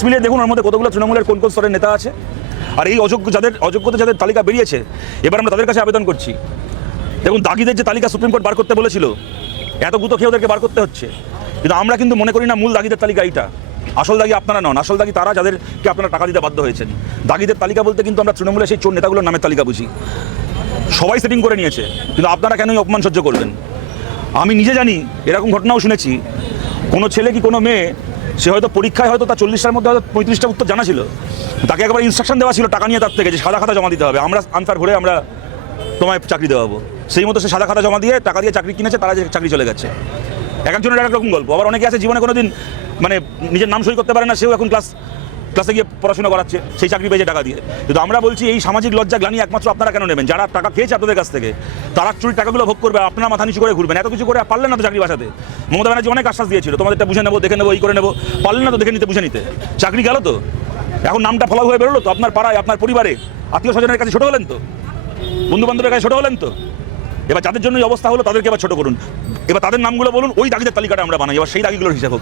মিলিয়ে দেখুন ওর মধ্যে কতগুলো তৃণমূলের কোন কোন স্তরের নেতা আছে। আর এই অযোগ্যতা যাদের তালিকা বেরিয়েছে, এবার আমরা তাদের কাছে আবেদন করছি। দেখুন, দাগিদের যে তালিকা সুপ্রিম কোর্ট বার করতে বলেছিল, এত গুতো খেয়ে ওদেরকে বার করতে হচ্ছে, কিন্তু আমরা কিন্তু মনে করি না মূল দাগিদের তালিকা এইটা। আসল দাগি আপনারা নন, আসল দাগি তারা যাদেরকে আপনারা টাকা দিতে বাধ্য হয়েছেন। দাগিদের তালিকা বলতে কিন্তু আমরা তৃণমূলের সেই চোর নেতাগুলোর নামের তালিকা বুঝি। সবাই সেটিং করে নিয়েছে, কিন্তু আপনারা কেন অপমান সহ্য করবেন? আমি নিজে জানি, এরকম ঘটনাও শুনেছি, কোনো ছেলে কি কোনো মেয়ে, সে হয়তো পরীক্ষায় হয়তো তার 40টার মধ্যে হয়তো 35টা উত্তর জানা ছিল, তাকে একবার ইনস্ট্রাকশন দেওয়া ছিল টাকা নিয়ে তার থেকে যে সাদা খাতা জমা দিতে হবে, আমরা আনসার ভরে আমরা তোমায় চাকরি দেওয়াবো। সেই মতো সে সাদা খাতা জমা দিয়ে টাকা দিয়ে চাকরি কিনেছে, তারা যে চাকরি চলে গেছে। এক একজনের এক রকম গল্প। আবার অনেকে আছে জীবনে কোনো দিন মানে নিজের নাম সই করতে পারে না, সেও এখন ক্লাসে গিয়ে পড়াশোনা করাচ্ছে সেই চাকরি পেয়েছে টাকা দিয়ে। কিন্তু আমরা বলছি, এই সামাজিক লজ্জা গ্লানি একমাত্র আপনারা কেন নেবেন? যারা টাকা খেয়েছে আপনাদের কাছ থেকে, তারা চুরি টাকাগুলো ভোগ করবে, আপনারা মাথা নিচু করে ঘুরবেন। এত কিছু করে পারলেন না তো চাকরি বাঁচাতে। মমতা ব্যানার্জি অনেক আশ্বাস দিয়েছিল, তোমাদেরটা বুঝে নেবো, দেখে নেবো, এই করে নেবো। পারলেন না তো দেখে নিতে, বুঝে নিতে। চাকরি গেল তো, এখন নামটা ফলাও হয়ে বেরোলো তো, আপনার পাড়ায়, আপনার পরিবারে, আত্মীয় স্বজনের কাছে ছোটো হলেন তো, বন্ধু বান্ধবের কাছে ছোটো হলেন তো। এবার যাদের জন্য এই অবস্থা হলো, তাদেরকে এবার ছোটো করুন। এবার তাদের নামগুলো বলুন, ওই দাগিদের তালিকাটা আমরা বানাই, এবার সেই দাগিগুলোর হিসাব হোক।